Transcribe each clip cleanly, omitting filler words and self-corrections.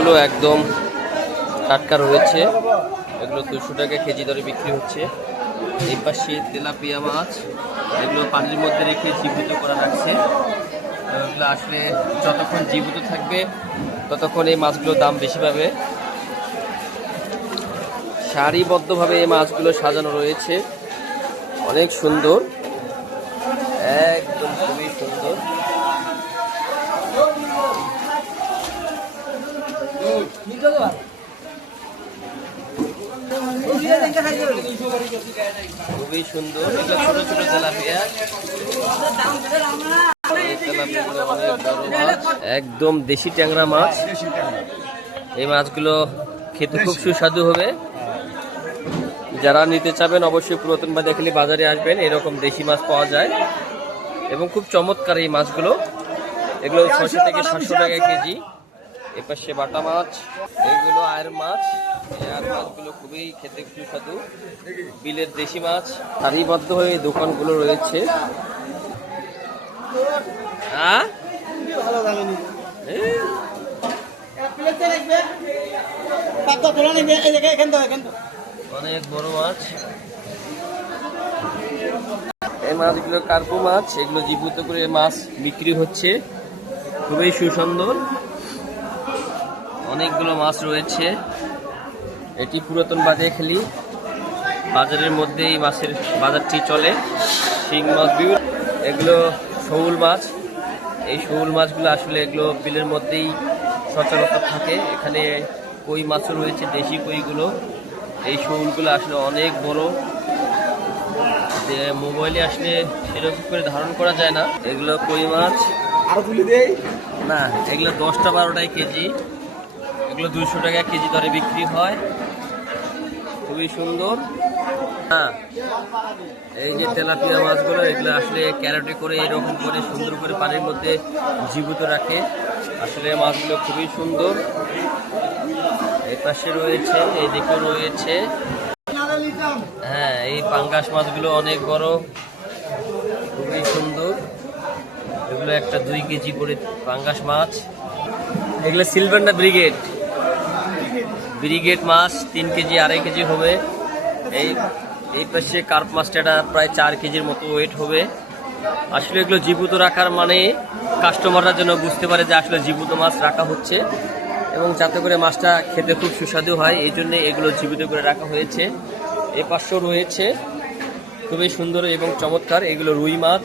মাছগুলো একদম টাটকা রয়েছে, এগুলো 200 টাকা কেজি দরে বিক্রি হচ্ছে। এই পাশে তেলাপিয়া মাছ, এগুলো পানির মধ্যে রেখে জীবিত করা রাখছে। এগুলো আসলে যতক্ষণ জীবিত থাকবে ততক্ষণ এই মাছগুলোর দাম বেশি পাবে। সারিবদ্ধভাবে এই মাছগুলো সাজানো রয়েছে, অনেক সুন্দর, একদম খুবই সুন্দর। খুবই সুন্দর, এগুলো ছোট ছোট তেলাপিয়া, একদম দেশি ট্যাংরা মাছ। এই মাছগুলো খেতে খুব সুস্বাদু হবে। যারা নিতে চাবেন অবশ্যই পুরাতন বাজারে বাজারে আসবেন, এরকম দেশি মাছ পাওয়া যায় এবং খুব চমৎকার এই মাছগুলো। এগুলো 600 থেকে 700 টাকা কেজি। এপাশে বাটা মাছ, এগুলো আয়ের মাছ। এই আয়ের মাছগুলো খুবই খেতে সুস্বাদু, বিলের দেশি মাছ। সারিবদ্ধ হয়ে দোকানগুলো রয়েছে। অনেক বড় মাছ, এই মাছগুলো কার্পু মাছ, এগুলো জীবিত করে মাছ বিক্রি হচ্ছে, খুবই সুন্দর। অনেকগুলো মাছ রয়েছে। এটি পুরাতন বাজারখালী বাজারের মধ্যে এই মাছের বাজারটি চলে। শিং মাছ, এগুলো শৌল মাছ। এই শৌল মাছগুলো আসলে এগুলো বিলের মধ্যেই সচরাচর থাকে। এখানে কই মাছও রয়েছে, দেশি কইগুলো। এই শৌলগুলো আসলে অনেক বড়, যে মোবাইলে আসলে সেরকম করে ধারণ করা যায় না। এগুলো কই মাছ না, এগুলো 10-12টাই কেজি। এগুলো 200 টাকা কেজি দরে বিক্রি হয়, খুবই সুন্দর। হ্যাঁ, এই যে তেলাপিয়া মাছগুলো, এগুলো আসলে ক্যারেটে করে এরকম করে সুন্দর করে পানির মধ্যে জীবিত রাখে। আসলে মাছগুলো খুবই সুন্দর। এই পাশে রয়েছে, এই দিকেও রয়েছে। হ্যাঁ, এই পাঙ্গাস মাছগুলো অনেক বড়, খুবই সুন্দর। এগুলো একটা 2 কেজি করে পাঙ্গাস মাছ। এগুলো সিলভার না ব্রিগেড? ব্রিগেড মাছ 3 কেজি 2.5 কেজি হবে। এই পাশে কার্প মাছটা প্রায় 4 কেজির মতো ওয়েট হবে। আসলে এগুলো জীবিত রাখার মানে কাস্টমাররা যেন বুঝতে পারে যে আসলে জীবিত মাছ রাখা হচ্ছে, এবং যাতে করে মাছটা খেতে খুব সুস্বাদু হয়, এই জন্য এগুলো জীবিত করে রাখা হয়েছে। এই পাশেও রয়েছে, খুবই সুন্দর এবং চমৎকার। এগুলো রুই মাছ।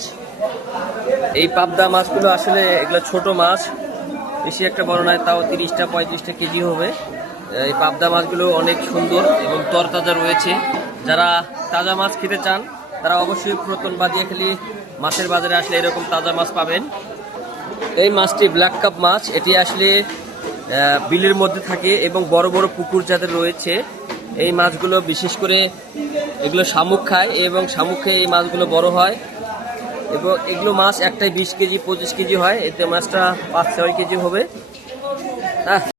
এই পাবদা মাছগুলো আসলে এগুলো ছোট মাছ, বেশি একটা বড় নয়, তাও 30-35 কেজি হবে। এই পাবদা মাছগুলো অনেক সুন্দর এবং তরতাজা রয়েছে। যারা তাজা মাছ খেতে চান তারা অবশ্যই পুরাতন বাদিয়াখালী মাছের বাজারে আসলে এরকম তাজা মাছ পাবেন। এই মাছটি ব্ল্যাক কাপ মাছ, এটি আসলে বিলের মধ্যে থাকে এবং বড় বড় পুকুর যাদের রয়েছে, এই মাছগুলো বিশেষ করে এগুলো শামুক খায় এবং শামুক খেয়ে এই মাছগুলো বড় হয়। এবং এগুলো মাছ একটাই 20 কেজি 25 কেজি হয়, এতে মাছটা 5-6 কেজি হবে।